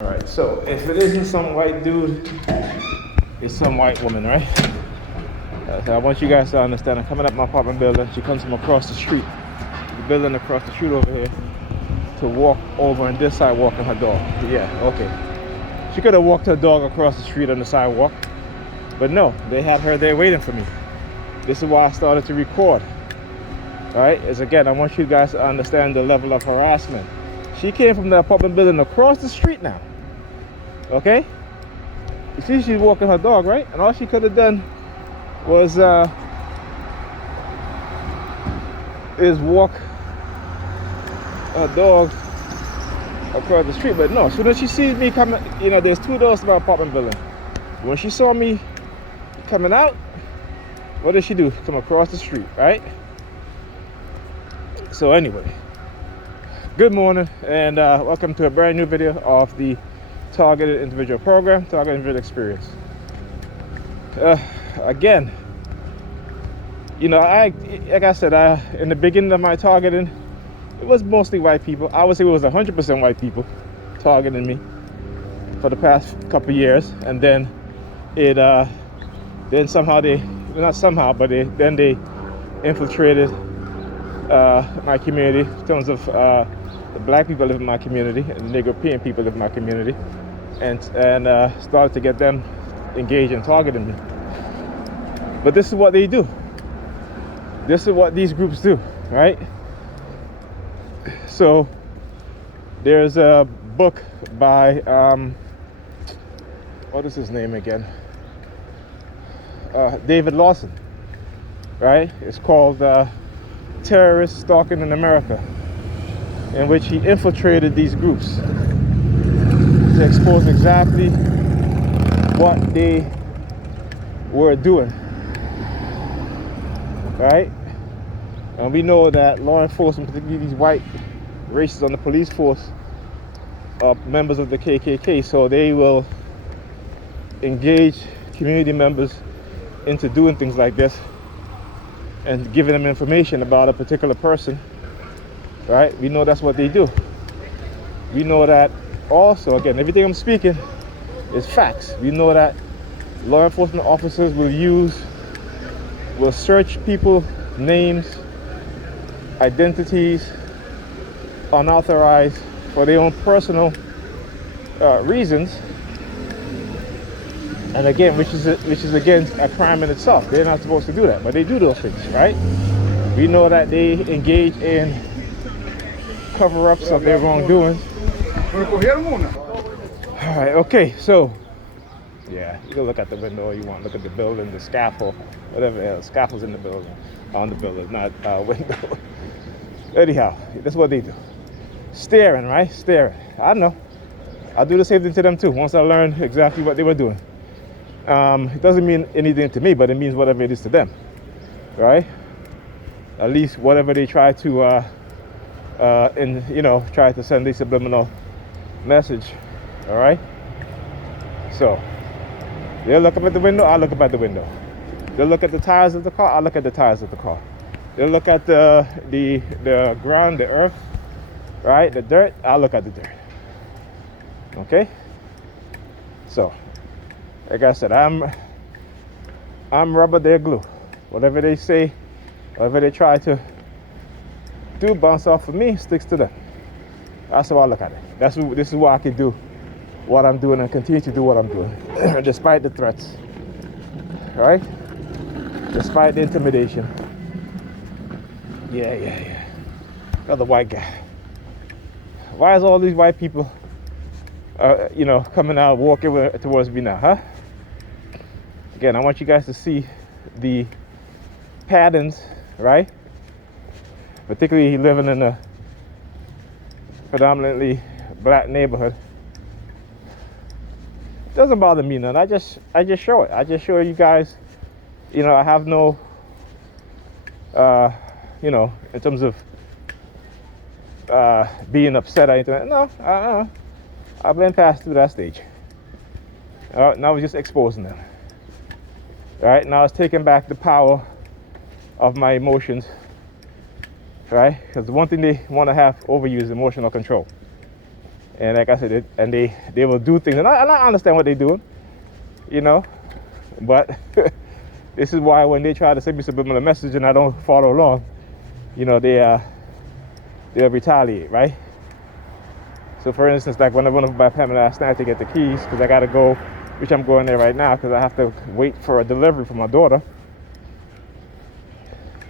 Alright, so if it isn't some white dude, it's some white woman, right? So I want you guys to understand, I'm coming up my apartment building. She comes from across the street, the building across the street over here, to walk over on this side walking her dog. Yeah, okay. She could have walked her dog across the street on the sidewalk, but no, they had her there waiting for me. This is why I started to record. Alright, is again, I want you guys to understand the level of harassment. She came from the apartment building across the street now. Okay? You see she's walking her dog, right? And all she could have done was is walk her dog across the street. But no, as soon as she sees me coming, you know, there's two doors to my apartment building. When she saw me coming out, what did she do? Come across the street, right? So anyway, good morning and welcome to a brand new video of the Targeted Individual Program, Targeted Individual Experience. Again, you know, like I said, in the beginning of my targeting, it was mostly white people. I would say it was 100% white people targeting me for the past couple of years, and then then somehow not somehow, but then they infiltrated my community in terms of the black people live in my community and the European people live in my community, and started to get them engaged in targeting me. But this is what they do. This is what these groups do, right? So there's a book by what is his name again? David Lawson, right? It's called Terrorist Stalking in America, in which he infiltrated these groups to expose exactly what they were doing, right? And we know that law enforcement, particularly these white racists on the police force, are members of the KKK, so they will engage community members into doing things like this and giving them information about a particular person, right? We know that's what they do. We know that also, again, everything I'm speaking is facts. We know that law enforcement officers will search people's names, identities, unauthorized, for their own personal reasons. And again, which is again a crime in itself. They're not supposed to do that, but they do those things, right? We know that they engage in cover-ups of their wrongdoings. All right, okay, so yeah, you can look at the window you want, look at the building, the scaffold, whatever else. Scaffold's in the building, on the building, not window. Anyhow, that's what they do. Staring, right? Staring. I know. I do the same thing to them too. Once I learned exactly what they were doing. It doesn't mean anything to me, but it means whatever it is to them, right? At least whatever they try to, try to send a subliminal message, all right? So they'll look up at the window, I'll look up at the window. They'll look at the tires of the car, I'll look at the tires of the car. They'll look at the ground, the earth, right? The dirt, I'll look at the dirt. Okay? So, like I said, I'm rubber, they're glue. Whatever they say, whatever they try to do, bounce off of me, sticks to them. That's how I look at it. This is why I can do what I'm doing and continue to do what I'm doing, despite the threats, right? Despite the intimidation. Yeah. Another white guy. Why is all these white people, coming out, walking towards me now, huh? Again, I want you guys to see the patterns, right? Particularly living in a predominantly black neighborhood. It doesn't bother me none. I just show it. I just show you guys, I have no, in terms of being upset or anything. No, I've been past through that stage. Now it's just exposing them. All right, now it's taking back the power of my emotions, right? Because the one thing they want to have over you is emotional control. And like I said, they will do things, and I understand what they're doing, you know. But this is why when they try to send me subliminal message and I don't follow along, you know, they'll retaliate, right? So for instance, like when I went over by Pamela last night to get the keys, because I got to go, which I'm going there right now, because I have to wait for a delivery for my daughter.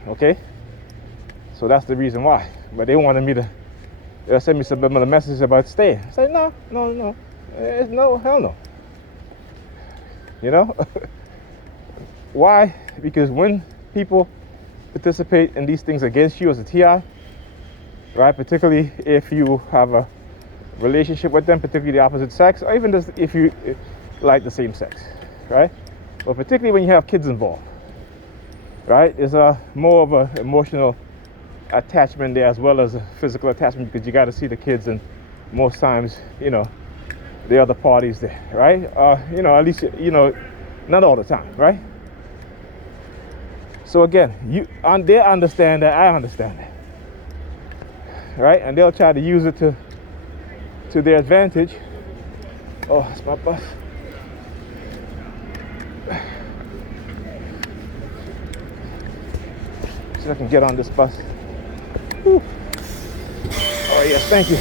Okay? So that's the reason why. But they wanted me to send me subliminal message about staying. I said, no. It's no, hell no. You know? Why? Because when people participate in these things against you as a TI, right, particularly if you have a relationship with them, particularly the opposite sex, or even just if you like the same sex, right? But particularly when you have kids involved, right? There's more of an emotional attachment there as well as a physical attachment, because you got to see the kids, and most times, you know, the other parties there, right? You know, at least, you know, not all the time, right? So again, they understand that, I understand that, right? And they'll try to use it to their advantage. Oh, it's my bus. So I can get on this bus. Whew. Oh yes, thank you.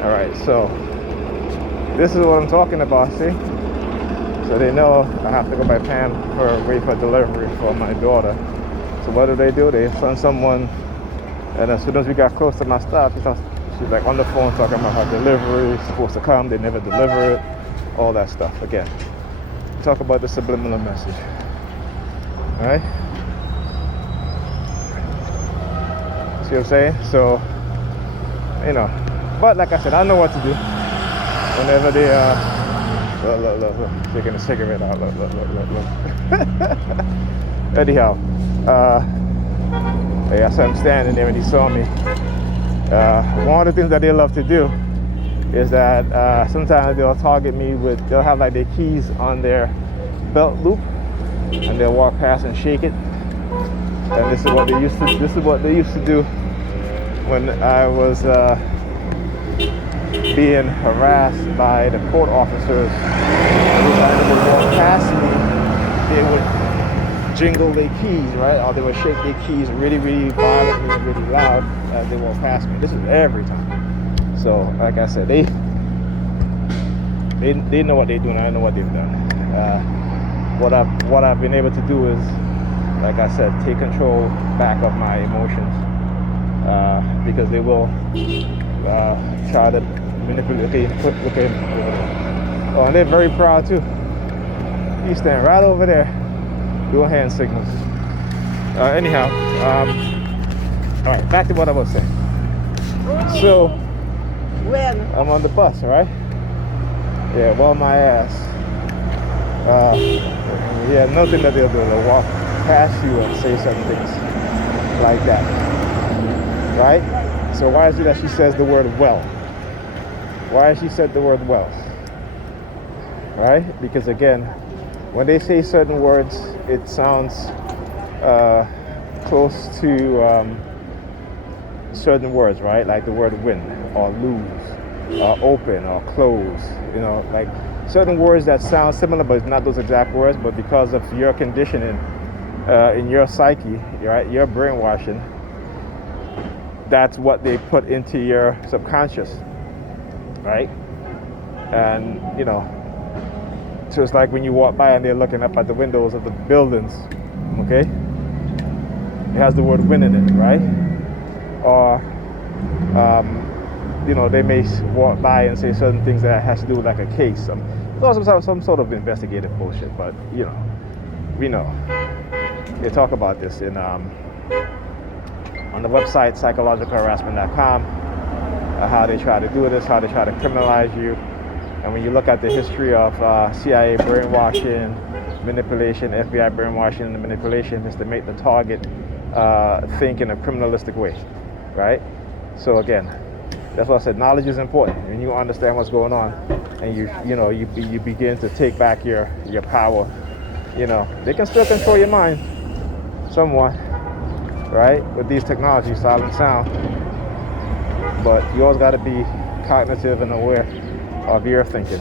All right, so this is what I'm talking about, see? So they know I have to go by Pam for wait for delivery for my daughter. So what do? They send someone, and as soon as we got close to my stop, she's like on the phone talking about her delivery, it's supposed to come, they never deliver it, all that stuff. Again, talk about the subliminal message. All right? See what I'm saying? So, you know, but like I said, I know what to do whenever they look, taking a cigarette out, look. Anyhow, yeah, so I'm standing there and he saw me. One of the things that they love to do is that sometimes they'll target me they'll have like their keys on their belt loop, and they'll walk past and shake it. And this is what they used to do when I was being harassed by the court officers. Every time they would walk past me, they would jingle their keys, right? Or they would shake their keys really, really violently and really loud as they walk past me. This is every time. So, like I said, they know what they're doing. I know what they've done. What I've been able to do is, like I said, take control back of my emotions, because they will try to manipulate. Okay, look at him. Oh, and they're very proud too. He's standing right over there doing hand signals. Anyhow, all right, back to what I was saying. So, I'm on the bus, all right? Yeah, well, my ass. Yeah, nothing that they'll do. They'll walk past you and say certain things like that, right? So why is it that she says the word well? Why has she said the word well? Right? Because again, when they say certain words, it sounds close to certain words, right? Like the word win or lose or open or close, you know, like certain words that sound similar, but it's not those exact words, but because of your conditioning in your psyche, right, your brainwashing, that's what they put into your subconscious, right? And so it's like when you walk by and they're looking up at the windows of the buildings, okay? It has the word win in it, right? Or they may walk by and say certain things that has to do with like a case. It's also some sort of investigative bullshit, but we know. They talk about this in on the website psychologicalharassment.com, how they try to do this, how they try to criminalize you. And when you look at the history of CIA brainwashing, manipulation, FBI brainwashing and manipulation, is to make the target think in a criminalistic way, right? So again, that's why I said knowledge is important. When you understand what's going on, and you begin to take back your power, they can still control your mind somewhat, right? With these technologies, silent sound. But you always got to be cognitive and aware of your thinking.